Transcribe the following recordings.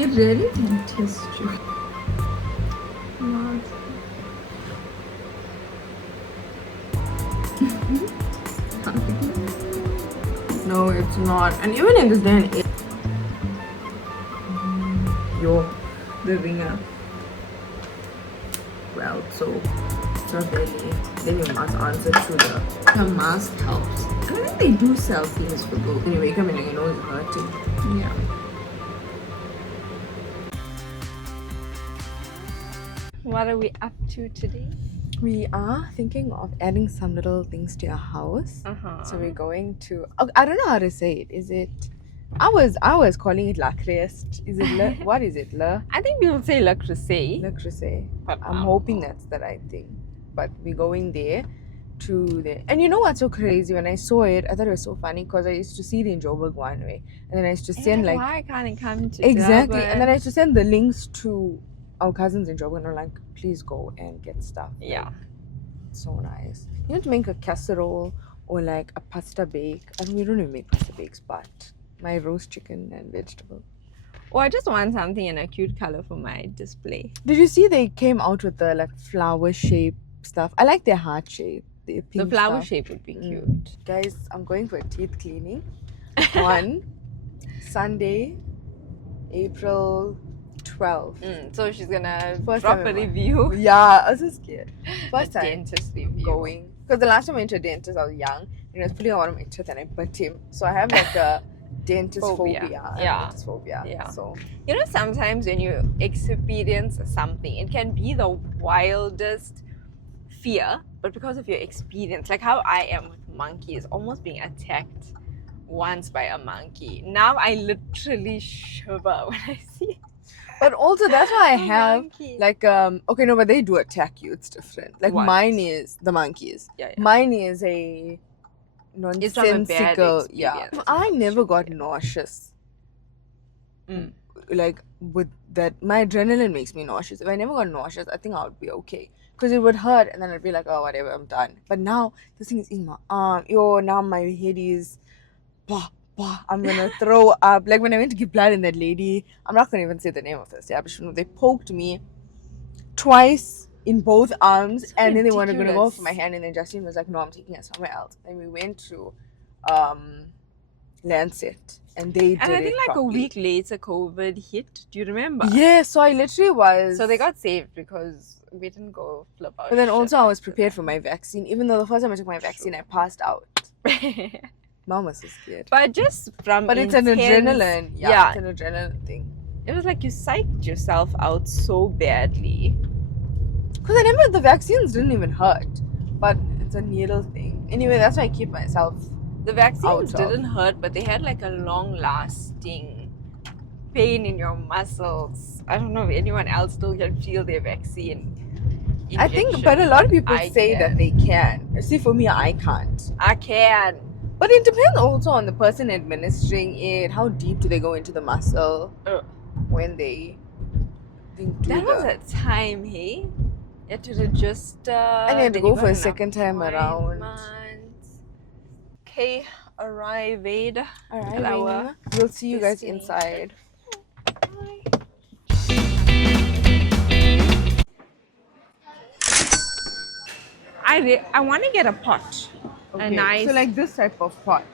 It really can test you. Not. No, it's not. And even in this day and age, the ringer. Well, so it's not really. Then you must answer to the mask helps. And I think they do sell things for those. When you wake up and your nose is hurting. Yeah. What are we up to today? We are thinking of adding some little things to our house. So we're going to. Oh, I don't know how to say it. Is it? I was calling it La Crest. Is it what is it? I think people say Le Creuset. Le Creuset. But I'm hoping that's the right thing. But we're going there to the. And you know what's so crazy? When I saw it, I thought it was so funny because I used to see it in Joburg one way, and then I used to send like why can't it come to exactly, Durban? and then I used to send the links to our cousins in Joburg, and I'm like, please go and get stuff. Yeah. Like, so nice. You need to make a casserole or like a pasta bake. I mean, we don't even make pasta bakes, but my roast chicken and vegetable. Oh, I just want something in a cute color for my display. Did you see they came out with the like flower shape stuff? I like their heart shape. The flower stuff. shape would be cute. Guys, I'm going for a teeth cleaning on Sunday, April 12th. So she's gonna First drop time a ever. review. Yeah, I was so scared. First time Dentist review. going. Because the last time I went to a dentist, I was young. And he was pulling out one of my teeth and I bit him. So I have like a dentist phobia. Yeah. Dentist phobia. Yeah. So You know, sometimes when you experience something, it can be the wildest fear, but because of your experience, like how I am with monkeys, almost being attacked once by a monkey. Now I literally shiver when I see but also that's why I have monkey. like okay, no, but they do attack you. It's different. Like What? mine is the monkeys. Yeah. Mine is a It's from a bad nonsensical. Yeah. experience. I never got Stupid. nauseous. Mm. Like with that, my adrenaline makes me nauseous. If I never got nauseous, I think I would be okay. Because it would hurt and then I'd be like, oh, whatever, I'm done. But now this thing is in my arm. Now my head is. I'm gonna throw up. Like when I went to give blood and that lady, I'm not gonna even say the name of this. Yeah, but they poked me twice in both arms, and then they were gonna go ridiculous. for my hand, and then Justine was like, "No, I'm taking it somewhere else." And we went to Lancet, and they did And I think it like properly. a week later, COVID hit. Do you remember? Yeah, so I literally was. So they got saved because we didn't go flip out. But then shit also I was after prepared for my vaccine. Even though the first time I took my vaccine, I passed out. that. Mom was so scared. But just from But it's an intense- adrenaline. Yeah, Yeah. it's an adrenaline thing. It was like you psyched yourself out so badly. Because I remember the vaccines didn't even hurt. But it's a needle thing. Anyway, that's why I keep myself. The vaccines Out of. didn't hurt, but they had like a long-lasting pain in your muscles. I don't know if anyone else still can feel their vaccine. I think, injection, but a lot of people I say can. that they can. See, for me, I can't. I can. But it depends also on the person administering it. How deep do they go into the muscle when they do That was the... a time, hey? You had to register. And you had to then go got for a an second time around. appointment. Okay, arrived. Alright, Our we'll see you guys destination. inside. I want to get a pot. A nice. So like this type of pot.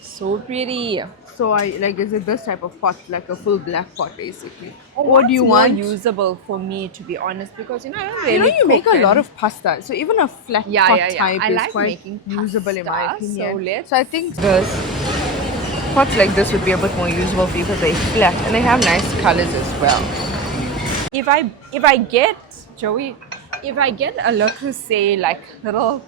So pretty. So is it this type of pot, like a full black pot basically? Or Or do you want usable for me, to be honest, because I don't you know really you make cook a lot and- of pasta, so even a flat Yeah, pot yeah, yeah. type I is like quite making usable in my pasta, opinion. so I think this pots like this would be a bit more usable for you because they're flat and they have nice colors as well. If I get Joey, if I get a Le Creuset like little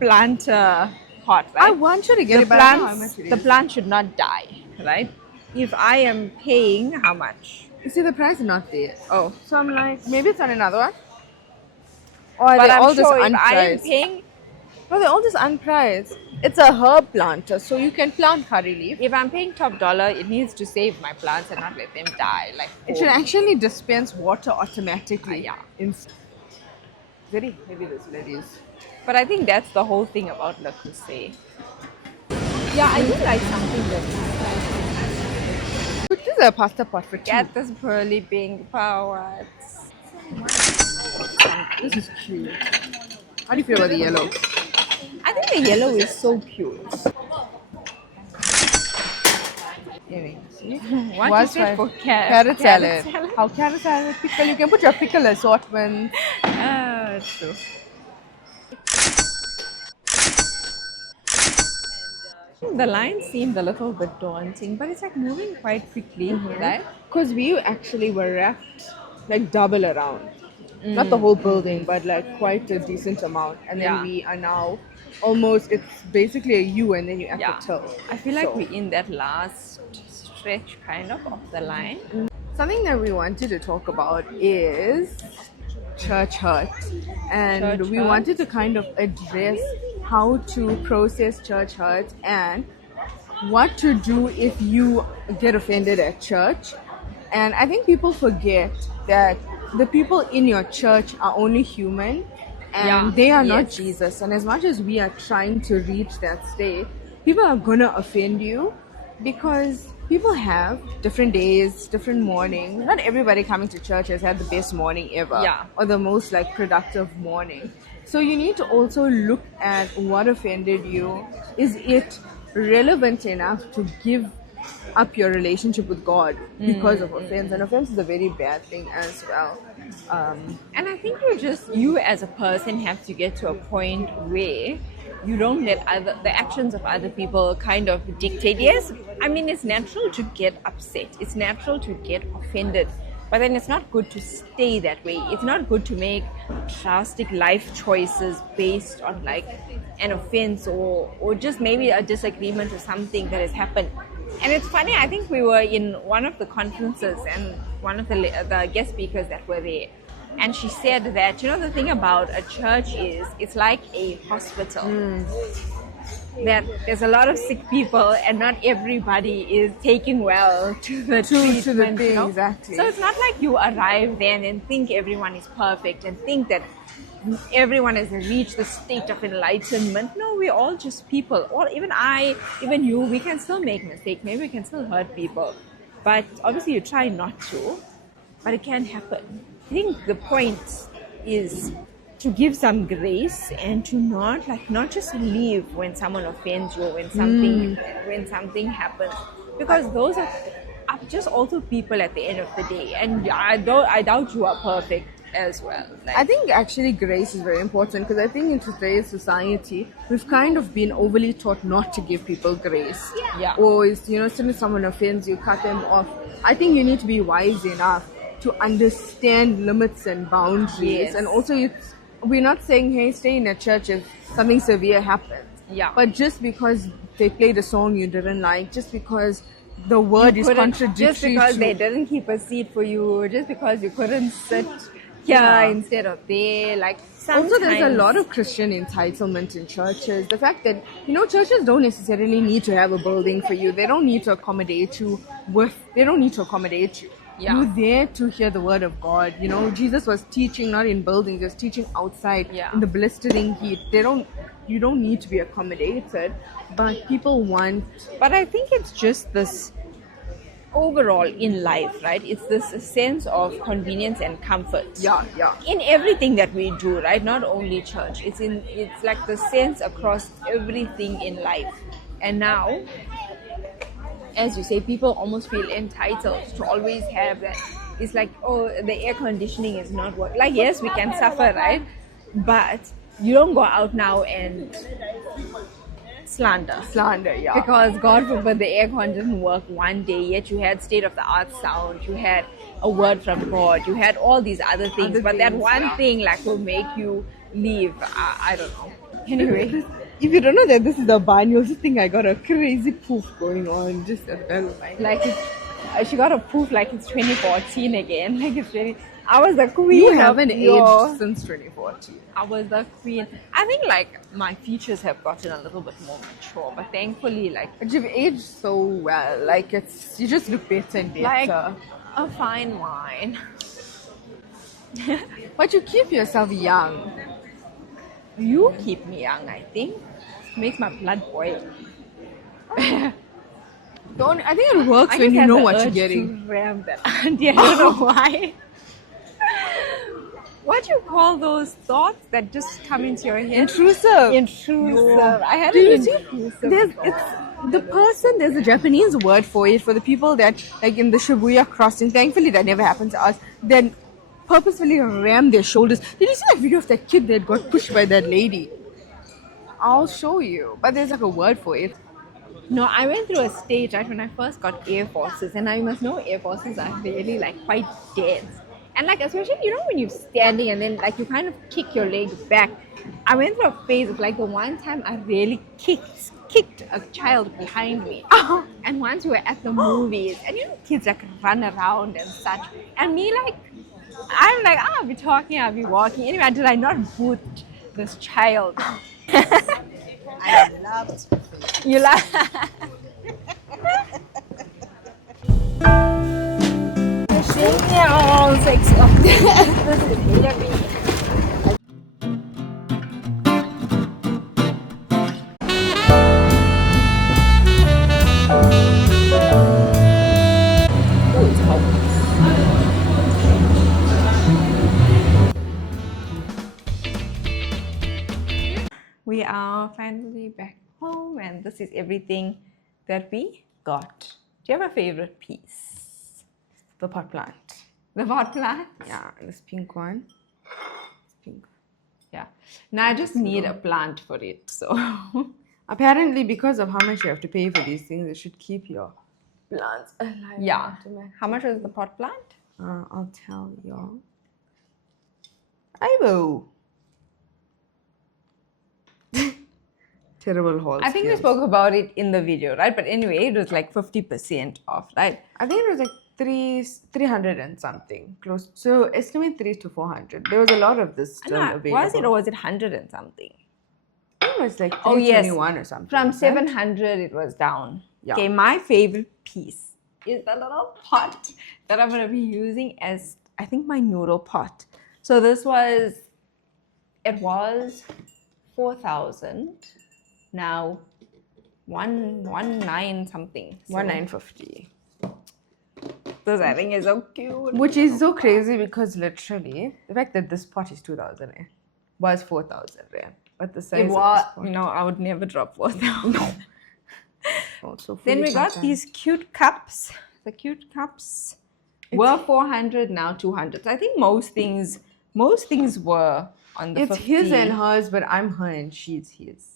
planter pot, right? I want you to get the it, but I don't know how much plants, it the is. plant should not die, right? If I am paying how much? You see, the price is not there. Oh, So I'm like, maybe it's on another one. Or but they're I'm all sure just if I am unpriced. paying, No, they're all just unpriced. It's a herb planter, so you can plant curry leaf. if I'm paying top dollar, it needs to save my plants and not let them die. Like It should actually dispense water automatically. yeah. Very heavy this ladies. But I think that's the whole thing about Le Creuset. Yeah, I do like something that This is a pasta pot for two. Get this pearly pink power. This is cute. How do you feel about the yellow? I think the yellow is so cute. What What's is it for carrot salad? How carrot salad pickle? You can put your pickle assortment. True. The line seemed a little bit daunting, but it's like moving quite quickly, right? Because we actually were wrapped like double around. Not the whole building, but like quite a decent amount. And then Yeah. we are now almost, it's basically a U and then you have to tilt. I feel like So- we're in that last stretch kind of the line. Something that we wanted to talk about is church hurt. And Church we hurt? wanted to kind of address how to process church hurt and what to do if you get offended at church. And I think people forget that the people in your church are only human and Yeah, they are not yes. Jesus. And as much as we are trying to reach that state, people are gonna offend you because people have different days, different mornings. Not everybody coming to church has had the best morning ever Yeah. or the most like productive morning. So you need to also look at what offended you. Is it relevant enough to give up your relationship with God because of offense? And offense is a very bad thing as well. And I think you as a person have to get to a point where you don't let the actions of other people kind of dictate. Yes, I mean it's natural to get upset. It's natural to get offended. But then it's not good to stay that way. It's not good to make drastic life choices based on like an offense or just maybe a disagreement or something that has happened. And it's funny, I think we were in one of the conferences and one of the guest speakers that were there. And she said that, the thing about a church is it's like a hospital. That there's a lot of sick people and not everybody is taking well to the treatment. thing, exactly. So it's not like you arrive then and think everyone is perfect and think that everyone has reached the state of enlightenment. No, we're all just people. Or even even you, we can still make mistakes. Maybe we can still hurt people. But obviously you try not to. But it can happen. I think the point is to give some grace and to not just leave when someone offends you, when something happens, because those are just also people at the end of the day, and I doubt you are perfect as well. I think actually grace is very important because I think in today's society we've kind of been overly taught not to give people grace. Yeah. Or as soon as someone offends you, cut them off. I think you need to be wise enough to understand limits and boundaries. Yes. And also we're not saying, hey, stay in a church if something severe happens. Yeah. But just because they played a song you didn't like, just because the word is contradictory, just because they didn't keep a seat for you, just because you couldn't sit here instead of there, like sometimes. Also, there's a lot of Christian entitlement in churches. The fact that, churches don't necessarily need to have a building for you. They don't need to accommodate you they don't need to accommodate you. Yeah. You're there to hear the word of God. Jesus was teaching not in buildings, he was teaching outside in the blistering heat. You don't need to be accommodated, but people want. But I think it's just this overall in life, right? It's this sense of convenience and comfort. Yeah. In everything that we do, right? Not only church. It's like the sense across everything in life. And now, as you say, people almost feel entitled to always have that. It's like, oh, the air conditioning is not working. Like, yes, we can suffer, right? But you don't go out now and slander, yeah. because God forbid the aircon didn't work one day, yet you had state-of-the-art sound, you had a word from God, you had all these other things, but that one thing will make you leave. I don't know. Anyway. If you don't know that this is the barn, you'll just think I got a crazy poof going on just at the back of my Like she got a poof like it's 2014 again. Like it's really. I was the queen. You haven't aged since 2014. I was the queen. I think my features have gotten a little bit more mature, but thankfully But you've aged so well. You just look better and better. like a fine wine. But you keep yourself young. You keep me young, I think. Makes my blood boil. I think it works I when just you had know the what you're urge getting. to ram that auntie. I don't know why. What do you call those thoughts that just come into your head? Intrusive. Intrusive. I had Do an you see? intrusive There's a Japanese word for it for the people that like in the Shibuya crossing. Thankfully, that never happened to us. Then purposefully ram their shoulders. Did you see that video of that kid that got pushed by that lady? I'll show you. But there's like a word for it. No, I went through a stage right when I first got Air Forces, and I must know Air Forces are really like quite dense. And like especially when you're standing and then like you kind of kick your leg back. I went through a phase of like the one time I really kicked a child behind me. And once we were at the movies, and kids like run around and such. And me like I'm like, I'll be talking, I'll be walking. Anyway, did I not boot this child? I loved You like all sexy. Oh, it's hot. We are finally back home, and this is everything that we got. Do you have a favorite piece? The pot plant. The pot plant? Yeah, this pink one. It's pink. Yeah. Now I just need a plant for it. So Apparently, because of how much you have to pay for these things, it should keep your plants alive. yeah. How much is the pot plant? I'll tell y'all. I will. Terrible haul. I think we spoke about it in the video, right? But anyway, it was like 50% off, right? I think it was like 300 and something close. So estimate 300 to 400. There was a lot of this still available. Was it or was it 100 and something? I think it was like Oh, yes. 321 or something. From right? 700 it was down. Yeah. Okay, my favorite piece is the little pot that I'm going to be using as I think my noodle pot. So it was 4,000. Now 119 something. So 1950. this I think is so cute. Which is so crazy because literally the fact that this pot is 2,000 was 4,000 rand. But the size It of was, this pot. I would never drop 4,000. No. Also Then fully we got patterned. these cute cups. The cute cups were 400, now 200. So I think most things were on the It's 50. his and hers, but I'm her and she's his.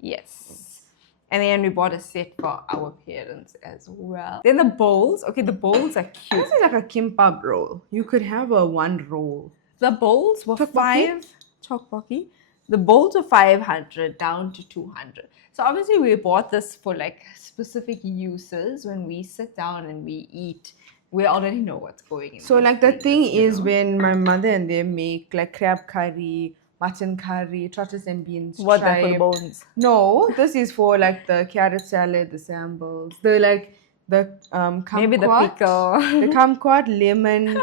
Yes. And then we bought a set for our parents as well. Then the bowls. Okay, the bowls are cute. This is like a kimbap roll. You could have a one roll. The bowls were Tteokbokki? Tteokbokki. The bowls were 500 down to 200. So obviously we bought this for like specific uses. When we sit down and we eat, we already know what's going in. So these like the things, thing you is know. when my mother and they make like crab curry, mutton curry, tortoise and beans. What that for the tripe. bones? No, this is for like the carrot salad, the sambles, the kumquat, Maybe the pickle. the kumquat, lemon,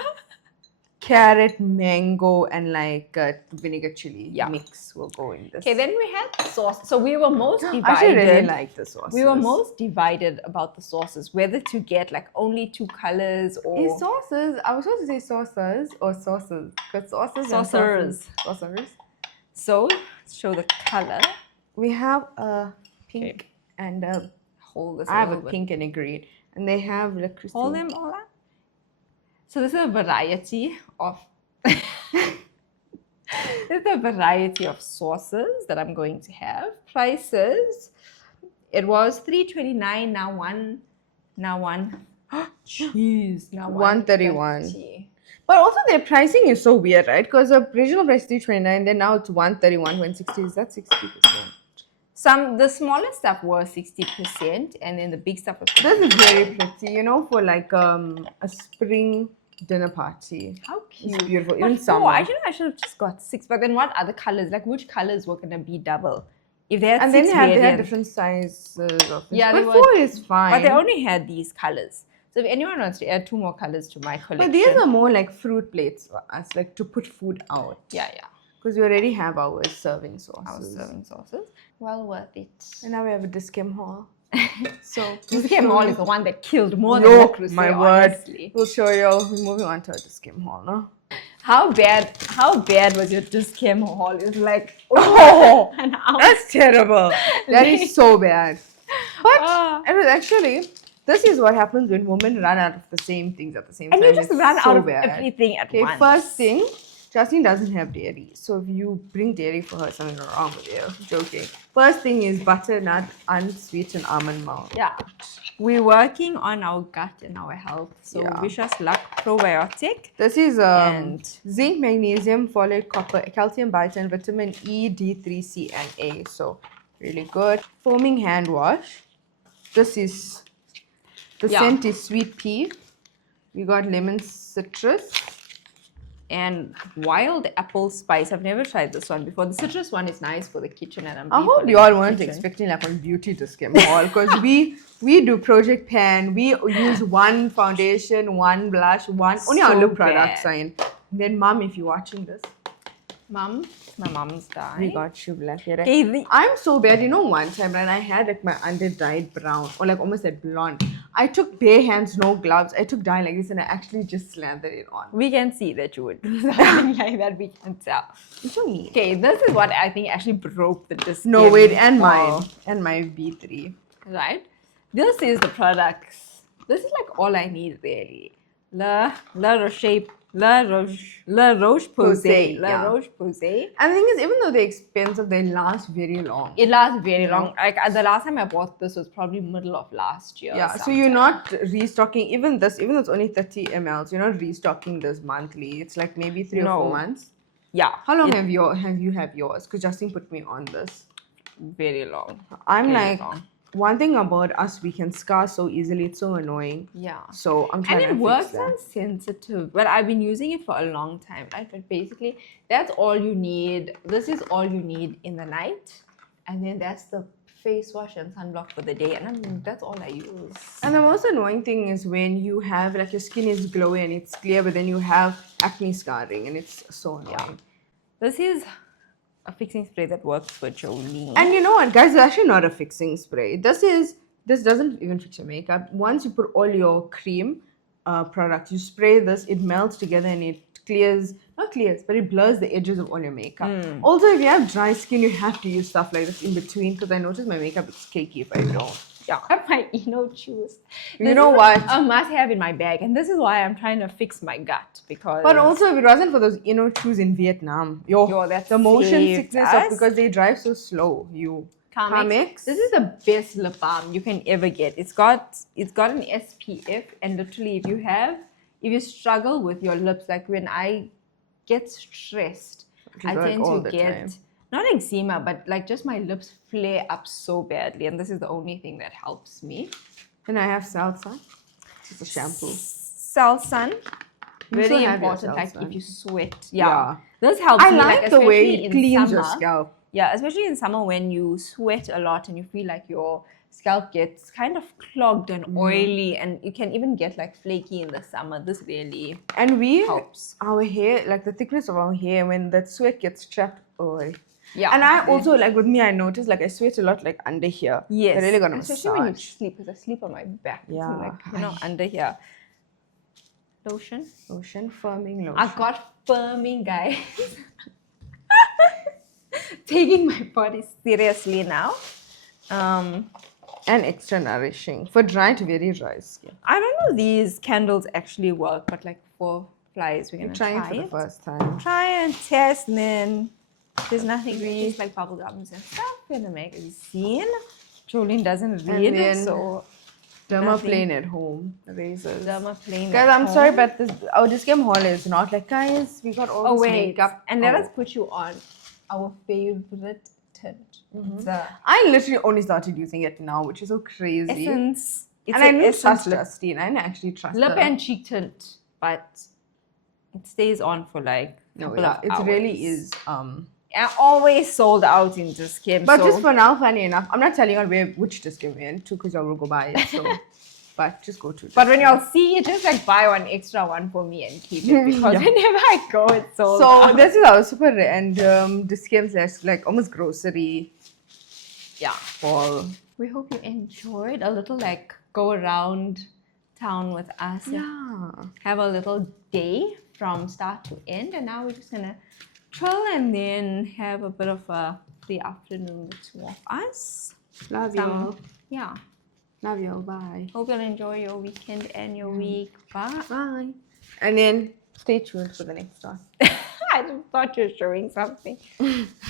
carrot, mango, and like vinegar chili mix will go in this. Okay, then we had sauce. So we were most divided. I actually really like the sauces. We were most divided about the sauces, whether to get like only 2 colors or Is sauces? I was supposed to say sauces or sauces because sauces Saucers. and saucers. So show the color. We have a pink and a. Hold this. I have a little bit. pink and a green, and they have like crystal. Hold them all up. So this is a variety of sauces that I'm going to have. Prices. It was 329. Now one. Jeez. Now 131. 130. But also their pricing is so weird, right? Because the original price is 329, then now it's 131 when 60 is that 60%. The smaller stuff was 60%, and then the big stuff was 50%. This is very pretty, for like a spring dinner party. How cute. It's beautiful. But Even four, summer. I should have just got 6. But then what other colors? Like which colors were gonna be double? If they had And 6 then they had variants. different sizes of this. Yeah, but they were- 4 is fine. But they only had these colors. So if anyone wants to add 2 more colors to my collection. But these are more like fruit plates for us, like to put food out. Yeah. Because we already have our serving sauces. Our serving sauces. Well worth it. And now we have a Dischem haul. So Dischem haul is the one that killed more than No, the Creuset, my word. honestly. We'll show you. We're moving on to a Dischem haul, no? How bad was your Dischem haul? It's like, oh, an hour. That's terrible. That is so bad. But Ah. it was actually, this is what happens when women run out of the same things at the same And time. you just It's run so out of bad. everything at Okay, once. first thing, Justine doesn't have dairy. So if you bring dairy for her, something wrong with you. Joking. First thing is butternut, unsweetened almond milk. Yeah. We're working on our gut and our health. So Yeah. wish us luck. Probiotic. This is And- zinc, magnesium, folate, copper, calcium, biotin, vitamin E, D3, C, and A. So really good. Foaming hand wash. This is, the Yeah. scent is sweet pea. We got lemon citrus. And wild apple spice. I've never tried this one before. The citrus one is nice for the kitchen, and I hope you all weren't expecting like a beauty Dischem haul, because we do Project Pan. We use one foundation, one blush, only our So lip products bad. are in. Then mom, if you're watching this, Mom, my mom's died. we got you black hair. Okay, I'm so bad. You know, one time when I had like my under dyed brown or like almost that blonde, I took bare hands, no gloves. I took dye like this and I actually just slathered it on. we can see that you would do something like that. We can tell. It's so neat. Okay, this is what I think actually broke the Dischem. No, wait, and haul. mine. And my B3. Right? This is the products. This is like all I need really. La Roche Posay. La Yeah. Roche Posay. And the thing is, even though they're expensive, they last very long. It lasts very long. Like the last time I bought this was probably middle of last year. Yeah, so you're not restocking even though it's only 30 mls, you're not restocking this monthly. It's like maybe 3 or 4 months. Yeah. How long have you have yours? Because Justine put me on this. Very long. I'm Very like, long. one thing about us, we can scar so easily. It's so annoying. Yeah. So I'm trying And to it works fix that. on sensitive, but I've been using it for a long time, right? But basically, that's all you need. This is all you need in the night, and then that's the face wash and sunblock for the day, and that's all I use. And the most annoying thing is when you have like your skin is glowy and it's clear, but then you have acne scarring, and it's so annoying. This is a fixing spray that works for Jolene. And you know what, guys? It's actually not a fixing spray. This doesn't even fix your makeup. Once you put all your cream products, you spray this, it melts together and it not clears, but it blurs the edges of all your makeup. Also, if you have dry skin, you have to use stuff like this in between, because I notice my makeup is cakey if I don't. Yeah, I have my choose. You know what? A must-have in my bag, and this is why I'm trying to fix my gut, because. But also, if it wasn't for those shoes in Vietnam, that the motion saved sickness us. because they drive so slow. Carmex. This is the best lip balm you can ever get. It's got an SPF, and literally, if you struggle with your lips, like when I get stressed, I like tend all to the get time. not eczema, but like just my lips flare up so badly, and this is the only thing that helps me. And I have salsa. It's a shampoo. Salsun, You still very have your important. Like Salsun. if you sweat, Yeah. this helps I me. like the way especially it in cleans your summer. scalp. Yeah, especially in summer when you sweat a lot and you feel like your scalp gets kind of clogged and oily, and you can even get like flaky in the summer. This really And helps. our hair, like the thickness of our hair, when that sweat gets trapped, Yeah. And I also, like with me, I notice like I sweat a lot like under here. Yes. I really got to especially when you massage. sleep, because I sleep on my back. It's Yeah. like, under here. Lotion. Lotion, firming lotion. I got firming, guys. Taking my body seriously now. And extra nourishing for dry to very dry skin. I don't know if these candles actually work, but like for flies, we're gonna Trying try it for it. the first time. Try and test, and then there's nothing really. It's like bubble gums and stuff in the magazine. Jolene doesn't read, then so Dermaplane at home. Razors. Dermaplane. Guys, at I'm home. sorry, but our Dischem haul is not like, guys, we got all Oh this wait, makeup. and let us put you on our favorite tint. The I literally only started using it now, which is so crazy. Essence. It's And I an didn't Essence trust lip, Justine. I didn't actually trust lip her. and cheek tint, but it stays on for like No, couple yeah, of it hours. really is. And always sold out in Dischem. But so just for now, funny enough, I'm not telling you which Dischem we're in, too, because y'all will go buy it. So, but just go to it. But when y'all see it, just like buy one extra one for me and keep it, because Yeah. whenever I go, it's sold So out. this is our super random Dischem / like almost grocery Yeah. haul. we hope you enjoyed a little like go around town with us. Yeah. Have a little day from start to end, and now we're just gonna chill and then have a bit of the afternoon with two of us. Love y'all. Yeah. Love y'all. Bye. Hope you'll enjoy your weekend and your week. Bye. Bye. And then stay tuned for the next one. I just thought you were showing something.